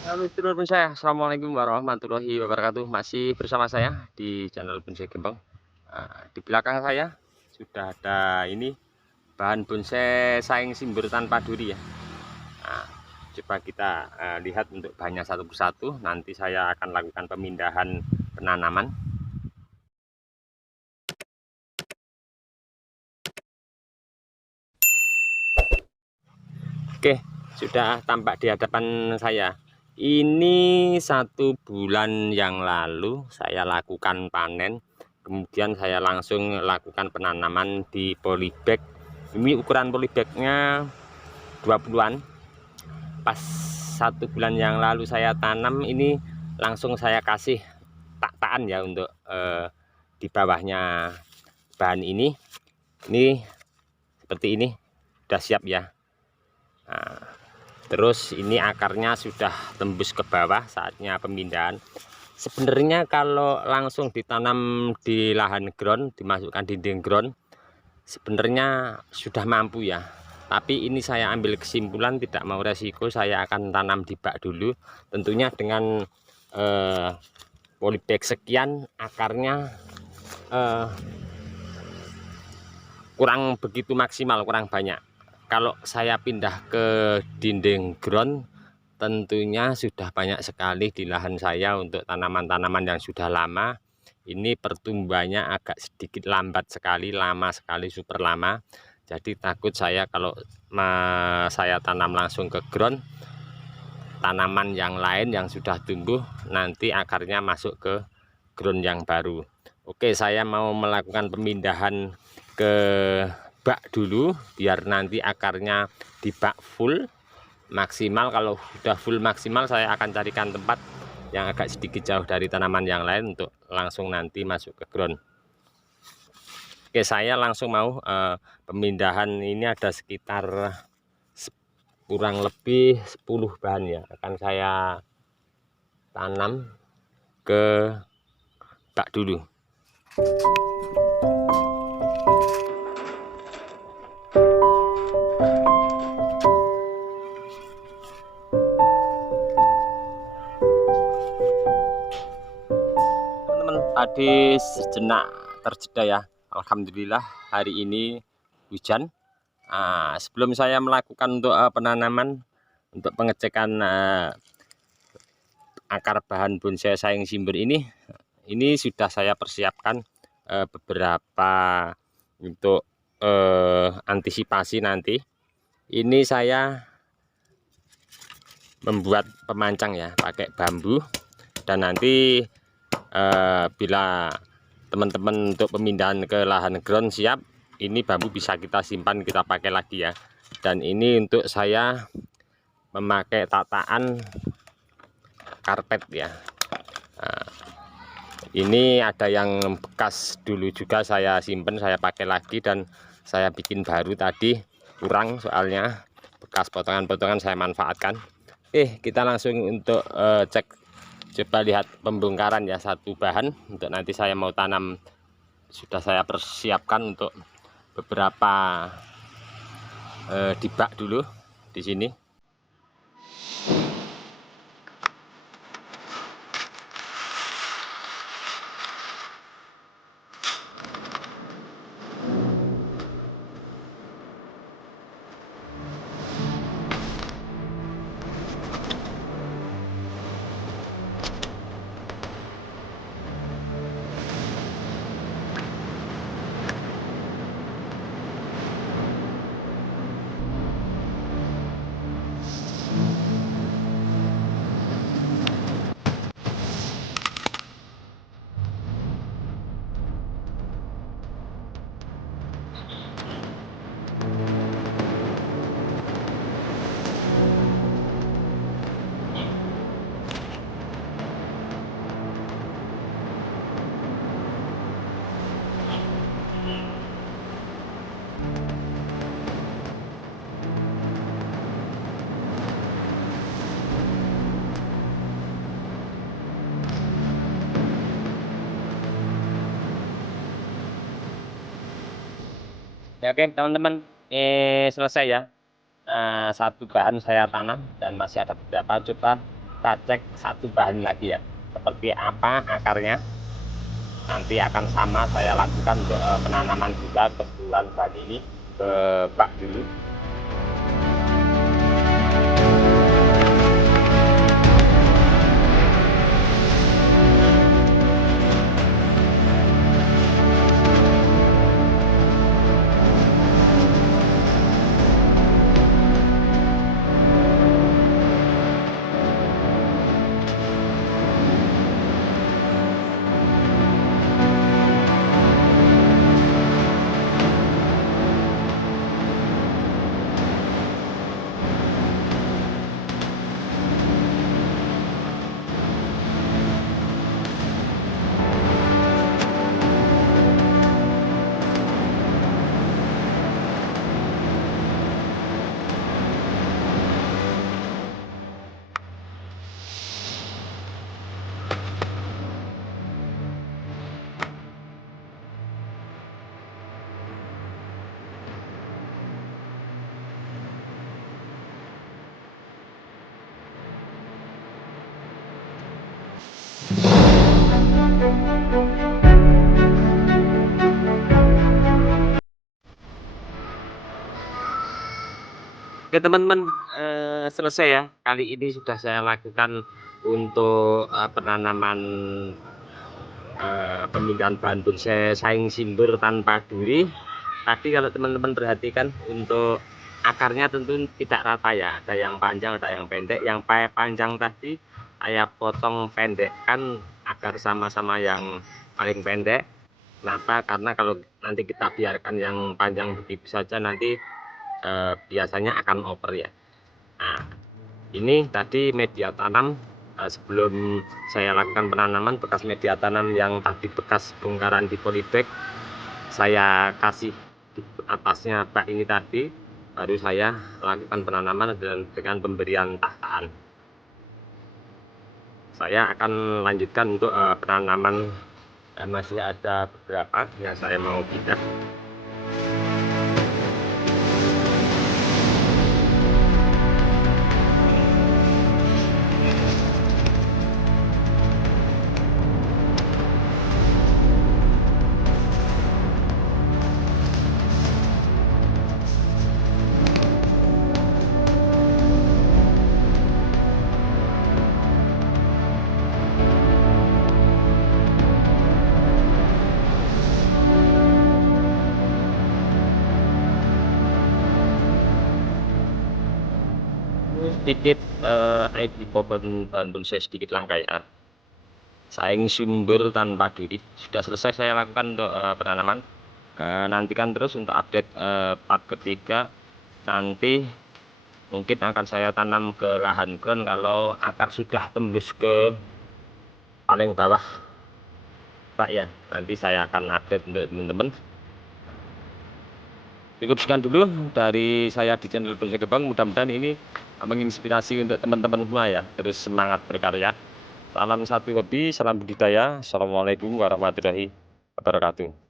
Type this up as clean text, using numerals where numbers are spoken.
Halo sedulur saya, assalamualaikum warahmatullahi wabarakatuh. Masih bersama saya di channel bonsai gembang. Di belakang saya sudah ada ini bahan bonsai saing simbur tanpa duri ya. Nah, coba kita lihat untuk bahannya satu persatu. Nanti saya akan lakukan pemindahan penanaman. Oke, sudah tampak di hadapan saya. Ini 1 bulan yang lalu saya lakukan panen. Kemudian saya langsung lakukan penanaman di polybag. Ini ukuran polybagnya 20-an. Pas 1 bulan yang lalu saya tanam ini langsung saya kasih tak-takan ya untuk di bawahnya bahan ini. Ini seperti ini, sudah siap ya. Nah, terus ini akarnya sudah tembus ke bawah, saatnya pemindahan. Sebenarnya kalau langsung ditanam di lahan ground, dimasukkan dinding ground, sebenarnya sudah mampu ya. Tapi ini saya ambil kesimpulan tidak mau resiko, saya akan tanam di bak dulu. Tentunya dengan polybag sekian akarnya kurang begitu maksimal, kurang banyak. Kalau saya pindah ke dinding ground, tentunya sudah banyak sekali di lahan saya untuk tanaman-tanaman yang sudah lama. Ini pertumbuhannya agak sedikit lambat sekali, lama sekali, super lama. Jadi takut saya kalau saya tanam langsung ke ground, tanaman yang lain yang sudah tumbuh nanti akarnya masuk ke ground yang baru. Oke, saya mau melakukan pemindahan ke bak dulu biar nanti akarnya di bak full maksimal. Kalau sudah full maksimal saya akan carikan tempat yang agak sedikit jauh dari tanaman yang lain untuk langsung nanti masuk ke ground. Oke, saya langsung mau pemindahan. Ini ada sekitar kurang lebih 10 bahan ya, akan saya tanam ke bak dulu. Teman-teman, tadi sejenak terjeda ya, alhamdulillah hari ini hujan. Sebelum saya melakukan untuk penanaman, untuk pengecekan akar bahan bonsai saing simbur ini sudah saya persiapkan beberapa untuk antisipasi nanti. Ini saya membuat pemancang ya, pakai bambu, dan nanti bila teman-teman untuk pemindahan ke lahan ground siap, ini bambu bisa kita simpan, kita pakai lagi ya. Dan ini untuk saya memakai tataan karpet ya. Ini ada yang bekas dulu juga saya simpen, saya pakai lagi, dan saya bikin baru tadi, kurang soalnya bekas potongan-potongan saya manfaatkan. Kita langsung untuk cek, coba lihat pembongkaran ya, satu bahan untuk nanti saya mau tanam. Sudah saya persiapkan untuk beberapa di bak dulu di sini. Ya, oke teman-teman, selesai ya. Satu bahan saya tanam dan masih ada beberapa, coba kita cek satu bahan lagi ya, seperti apa akarnya. Nanti akan sama saya lakukan untuk penanaman juga ke bulan bahan ini, ke bak dulu. Oke teman-teman, selesai ya. Kali ini sudah saya lakukan untuk penanaman pemindahan bahan bonsai saing simbol tanpa duri. Tadi kalau teman-teman perhatikan untuk akarnya tentu tidak rata ya, ada yang panjang ada yang pendek. Yang panjang tadi saya potong pendekkan agar sama-sama yang paling pendek. Kenapa? Karena kalau nanti kita biarkan yang panjang begitu saja nanti biasanya akan over ya. Nah, ini tadi media tanam sebelum saya lakukan penanaman, bekas media tanam yang tadi bekas bongkaran di polybag saya kasih di atasnya bak ini tadi, baru saya lakukan penanaman dengan pemberian tahtaan. Saya akan lanjutkan untuk penanaman, masih ada beberapa yang saya mau pindah. Sedikit ID pohon bonsai sedikit langka ya, saing sumber tanpa duri sudah selesai saya lakukan untuk penanaman. Nantikan terus untuk update part ketiga, nanti mungkin akan saya tanam ke lahan ground kalau akar sudah tembus ke paling bawah Pak ya, nanti saya akan update untuk teman-teman. Cukup sekian dulu dari saya di channel Bonsai Gebang. Mudah-mudahan ini menginspirasi untuk teman-teman semua ya, terus semangat berkarya. Salam satu hobi, salam budidaya. Assalamualaikum warahmatullahi wabarakatuh.